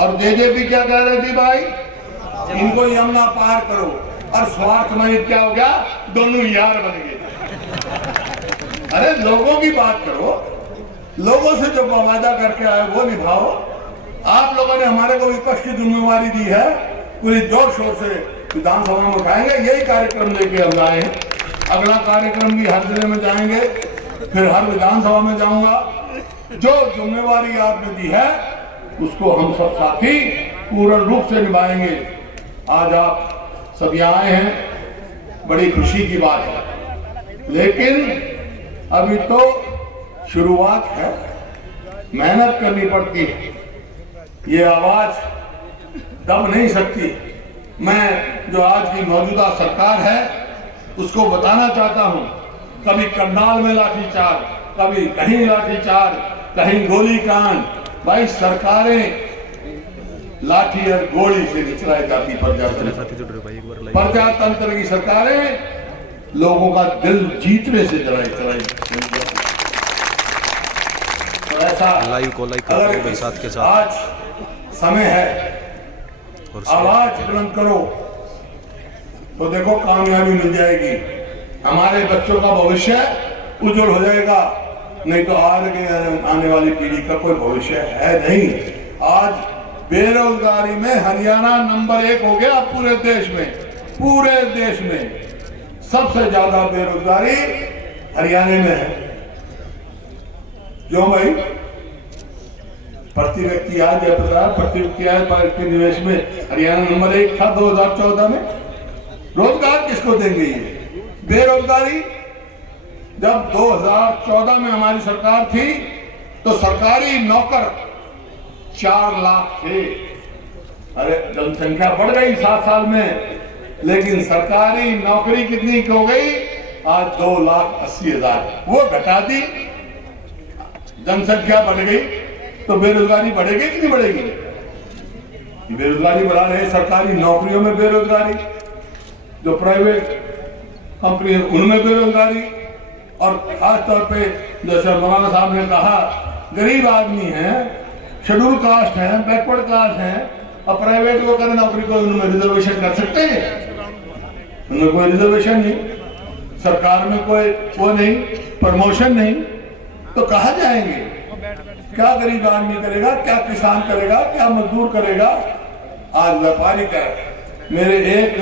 और जेजेपी क्या कह रही थी भाई, इनको यमुना पार करो, और स्वार्थ में क्या हो गया, दोनों यार बन गए। अरे लोगों की बात करो, लोगों से जो वादा करके आए वो निभाओ। आप लोगों ने हमारे को विपक्ष की जिम्मेवारी दी है, पूरी जोर शोर से विधानसभा में उठाएंगे, यही कार्यक्रम लेके हम आए हैं। अगला कार्यक्रम भी हर जिले में जाएंगे, फिर हर विधानसभा में जाऊंगा। जो जिम्मेवारी आपने दी है उसको हम सब साथी पूर्ण रूप से निभाएंगे। आज आप सब यहाँ आए हैं, बड़ी खुशी की बात है, लेकिन अभी तो शुरुआत है, मेहनत करनी पड़ती है। ये आवाज दब नहीं सकती। मैं जो आज की मौजूदा सरकार है उसको बताना चाहता हूं, कभी करनाल में लाठीचार्ज, कभी कहीं लाठीचार्ज, कहीं गोली कांड। भाई सरकारें लाठी और गोली से नहीं चलाई जाती, प्रजातंत्र की सरकारें लोगों का दिल जीतने से चलाई। तो ऐसा अगर साथ के साथ आज समय है, आवाज बुलंद करो तो देखो कामयाबी मिल जाएगी। हमारे बच्चों का भविष्य उज्जवल हो जाएगा, नहीं तो आने वाली पीढ़ी का कोई भविष्य है नहीं। आज बेरोजगारी में हरियाणा नंबर 1 हो गया पूरे देश में। पूरे देश में सबसे ज्यादा बेरोजगारी हरियाणा में है। क्यों भाई? प्रति व्यक्ति आज प्रति व्यक्ति आय पर निवेश में हरियाणा नंबर 1 था 2014 में। रोजगार किसको देंगे ये? बेरोजगारी जब 2014 में हमारी सरकार थी तो सरकारी नौकर 4 लाख थे। अरे जनसंख्या बढ़ गई 7 साल में, लेकिन सरकारी नौकरी कितनी हो गई? आज 2,80,000। वो घटा दी, जनसंख्या बढ़ गई तो बेरोजगारी बढ़ेगी कि नहीं बढ़ेगी? बेरोजगारी बढ़ा रहे सरकारी नौकरियों में बेरोजगारी, जो प्राइवेट कंपनी है उनमें बेरोजगारी, और खास तौर पे जैसे मौलाना साहब ने कहा, गरीब आदमी है, शेड्यूल कास्ट है, बैकवर्ड क्लास है, और प्राइवेट को कर नौकरी को उनमें रिजर्वेशन कर सकते हैं? उनमें कोई रिजर्वेशन नहीं, सरकार में कोई वो नहीं, प्रमोशन नहीं, तो कहाँ जाएंगे? क्या गरीब आदमी करेगा, क्या किसान करेगा, क्या मजदूर करेगा? आज व्यापारी का, मेरे एक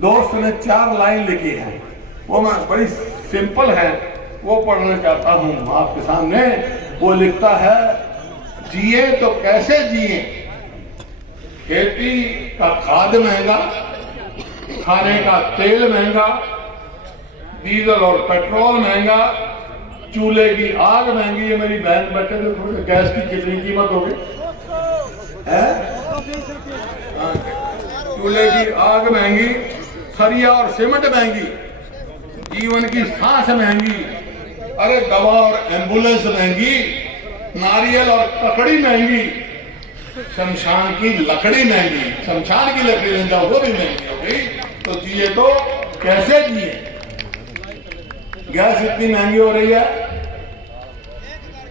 दोस्त ने 4 लाइन लिखी है, वो मैं बड़ी सिंपल है, वो पढ़ना चाहता हूं आपके सामने। वो लिखता है, जिए तो कैसे जिए, खेती का खाद महंगा, खाने का तेल महंगा, डीजल और पेट्रोल महंगा, चूल्हे की आग महंगी है। मेरी बहन बैठे थे, थोड़ी गैस की कितनी कीमत हो गई है? चूल्हे की आग महंगी, सरिया और सीमेंट महंगी, जीवन की सांस महंगी, अरे दवा और एम्बुलेंस महंगी, नारियल और ककड़ी महंगी, शमशान की लकड़ी महंगी, शमशान की लकड़ी ले जाओ वो भी महंगी हो गई। तो जिए तो कैसे जिए? गैस इतनी महंगी हो रही है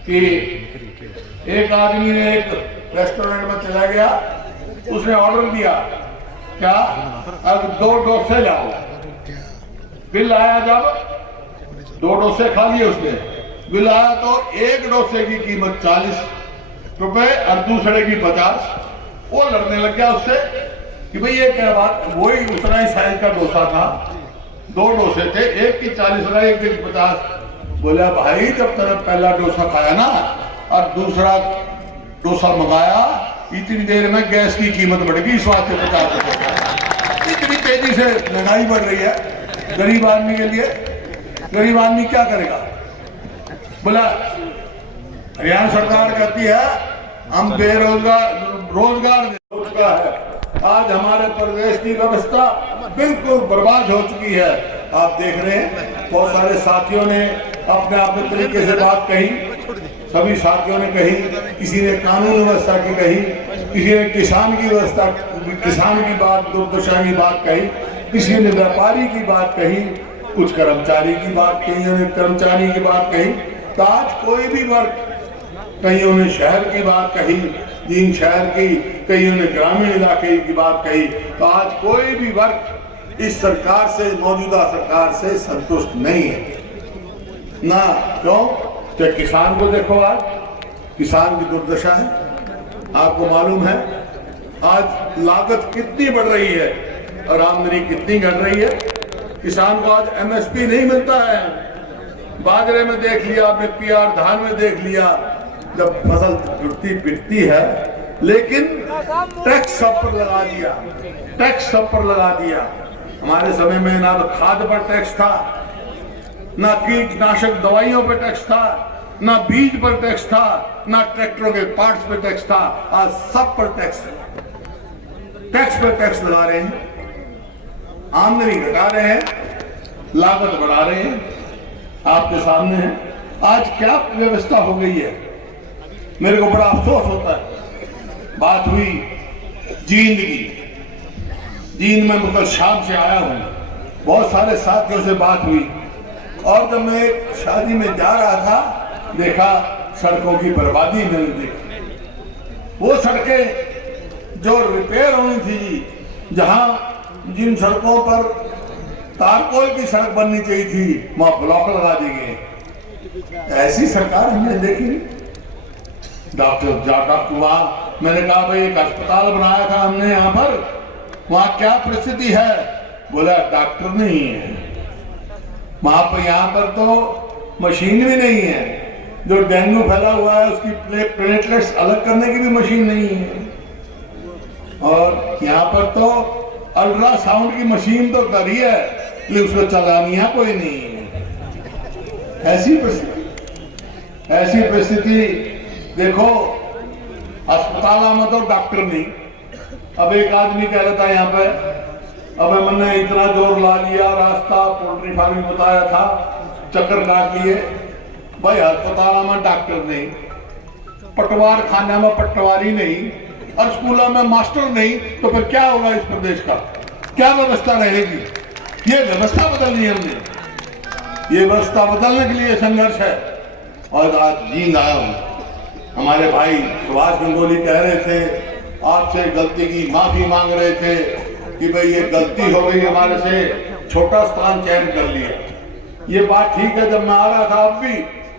कि एक आदमी ने एक रेस्टोरेंट में चला गया, उसने ऑर्डर दिया, क्या अब 2 डोसे लाओ। बिल आया, जब 2 डोसे खा लिए उसने, बिल आया तो एक डोसे की कीमत 40 रुपए और दूसरे की 50। वो लड़ने लग गया उससे कि भाई ये क्या बात, वही उतना ही साइज का डोसा था, 2 डोसे थे, एक की 40 रुपए, एक की 50। बोला भाई जब तेरा पहला डोसा खाया ना और दूसरा डोसा मंगाया, इतनी देर में गैस की कीमत बढ़ गई, इस वास्ते 50 रुपए। इतनी तेजी से महंगाई बढ़ रही है गरीब आदमी के लिए। गरीब आदमी क्या करेगा? बोला हरियाणा सरकार कहती है हम रोजगार है। आज हमारे प्रदेश की व्यवस्था बिल्कुल बर्बाद हो चुकी है। आप देख रहे हैं बहुत सारे साथियों ने अपने अपने तरीके से बात कही, सभी साथियों ने कही, किसी ने कानून व्यवस्था की कही, किसी ने किसान की व्यवस्था, किसान की बात, दुर्दशा की बात कही, किसी ने व्यापारी की बात कही, कुछ कर्मचारी की बात कही, कर्मचारी की बात कही। तो आज कोई भी वर्ग, कईयों ने शहर की बात कही, जिन शहर की, कईयों ने ग्रामीण इलाके की बात कही। तो आज कोई भी वर्ग इस सरकार से, मौजूदा सरकार से संतुष्ट नहीं है ना। क्यों? तो किसान को देखो, आज किसान की दुर्दशा है। आपको मालूम है आज लागत कितनी बढ़ रही है और आमदनी कितनी घट रही है। किसान को आज एमएसपी नहीं मिलता है। बाजरे में देख लिया, पीआर धान में देख लिया, जब फसल जुटती बिकती है, लेकिन टैक्स सब पर लगा दिया, टैक्स सब पर लगा दिया। हमारे समय में ना तो खाद पर टैक्स था, ना कीटनाशक दवाइयों पर टैक्स था, ना बीज पर टैक्स था, ना ट्रैक्टरों के पार्ट्स पर टैक्स था। आज सब पर टैक्स पर टैक्स लगा रहे हैं, आमदनी घटा रहे हैं, लागत बढ़ा रहे हैं। आपके सामने है आज क्या व्यवस्था हो गई है। मेरे को बड़ा अफसोस होता है। बात हुई जींद की, जींद में मैं शाम से आया हूं, बहुत सारे साथियों से बात हुई, और जब मैं शादी में जा रहा था देखा सड़कों की बर्बादी मैंने देखी। वो सड़कें जो रिपेयर होनी थी, जहां जिन सड़कों पर तारकोल की सड़क बननी चाहिए थी, वहां ब्लॉक लगा दिए गए। ऐसी सरकार हमने देखी। डॉक्टर वहां मैंने कहा भाई एक अस्पताल बनाया था हमने यहाँ पर, वहां क्या परिस्थिति है? बोला डॉक्टर नहीं है वहां पर, यहाँ पर तो मशीन भी नहीं है। जो डेंगू फैला हुआ है उसकी प्लेटलेट्स अलग करने की भी मशीन नहीं है, और यहाँ पर तो अल्ट्रासाउंड की मशीन तो करी है, लेकिन उसको चलानिया कोई नहीं है। ऐसी परिस्थिति देखो। अस्पताल में तो डॉक्टर नहीं। अब एक आदमी कह रहा था यहाँ पे, अब मैंने इतना जोर ला लिया, रास्ता पोल्ट्री फार्म बताया था, चक्कर काट लिए। भाई अस्पताल में डॉक्टर नहीं, पटवार खाना में पटवारी नहीं, और स्कूलों में मास्टर नहीं, तो फिर क्या होगा इस प्रदेश का? क्या व्यवस्था रहेगी? ये व्यवस्था बदलनी है हमने। ये व्यवस्था बदलने के लिए संघर्ष है। और आज जींद आया हूं, हमारे भाई सुभाष गंगोली कह रहे थे आपसे गलती की माफी मांग रहे थे कि भाई ये गलती हो गई हमारे से, छोटा स्थान चयन कर लिया। ये बात ठीक है। जब मैं आ रहा था अब भी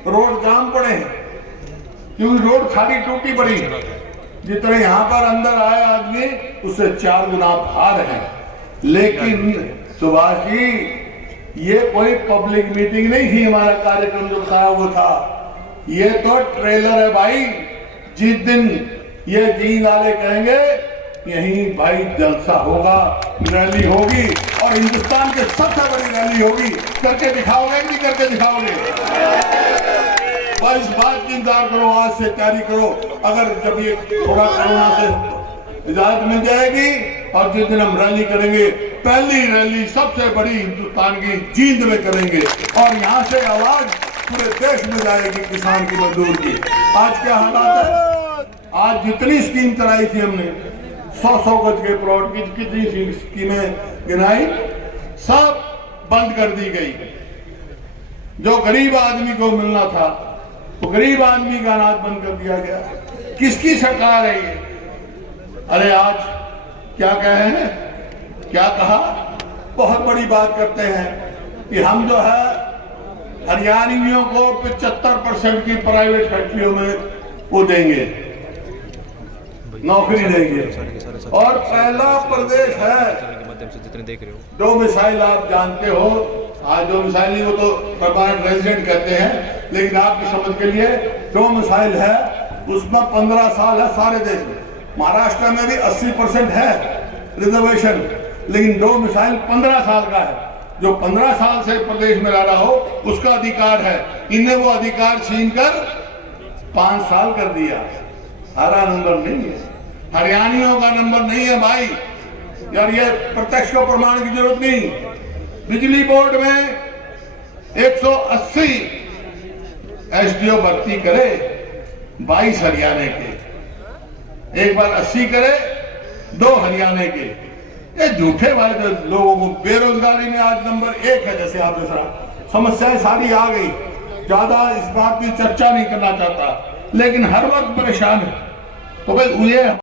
रोड जाम पड़े हैं, क्योंकि रोड खाली टूटी पड़ी। जितने यहाँ पर अंदर आए आदमी उससे 4 गुना बाहर है। लेकिन सुभाष जी, ये कोई पब्लिक मीटिंग नहीं थी। हमारा कार्यक्रम जो बताया वो था, ये तो ट्रेलर है भाई। जिस दिन ये जींद वाले कहेंगे यहीं भाई जलसा होगा, रैली होगी, और हिंदुस्तान के सबसे बड़ी रैली होगी। करके दिखाओगे कि नहीं करके दिखाओगे? बस इस बात की इंतजार करो, आज से तैयारी करो। अगर जब ये थोड़ा कोरोना से इजाजत मिल जाएगी, और जिस दिन हम रैली करेंगे, पहली रैली सबसे बड़ी हिंदुस्तान की जींद में करेंगे, और यहाँ से आवाज पूरे देश में जाएगी किसान की, मजदूर की। आज क्या हालात है? आज जितनी स्कीम चलाई थी हमने, 100 गज के प्लॉट की कितनी स्कीमें गिनाई, सब बंद कर दी गई। जो गरीब आदमी को मिलना था, तो गरीब आदमी का अनाज बंद कर दिया गया। किसकी सरकार है ये? अरे आज क्या कहे हैं, क्या कहा? बहुत बड़ी बात करते हैं कि हम जो है हरियाणवियों को 75% की प्राइवेट फैक्ट्रियों में वो देंगे, नौकरी देंगे, और पहला प्रदेश है दो मिसाइल। आप जानते हो, आज दो मिसाइल नहीं, वो तो परमानेंट रेजिडेंट कहते हैं, लेकिन आपकी समझ के लिए दो मिसाइल है, उसमें 15 साल है सारे देश में। महाराष्ट्र में भी 80% है रिजर्वेशन, लेकिन दो मिसाइल 15 साल का है। जो 15 साल से प्रदेश में रह रहा हो उसका अधिकार है। इन्हें वो अधिकार छीनकर 5 साल कर दिया। हरा नंबर नहीं है, हरियाणियों का नंबर नहीं है भाई। यार ये प्रत्यक्ष को प्रमाण की जरूरत नहीं। बिजली बोर्ड में 180 एसडीओ भर्ती करे, 22 हरियाणा के, एक बार 80 करे, 2 हरियाणा के। ये झूठे वाले लोगों को, बेरोजगारी में आज नंबर 1 है। जैसे आप दूसरा समस्याएं सारी आ गई, ज्यादा इस बात की चर्चा नहीं करना चाहता, लेकिन हर वक्त परेशान है। तो भाई ये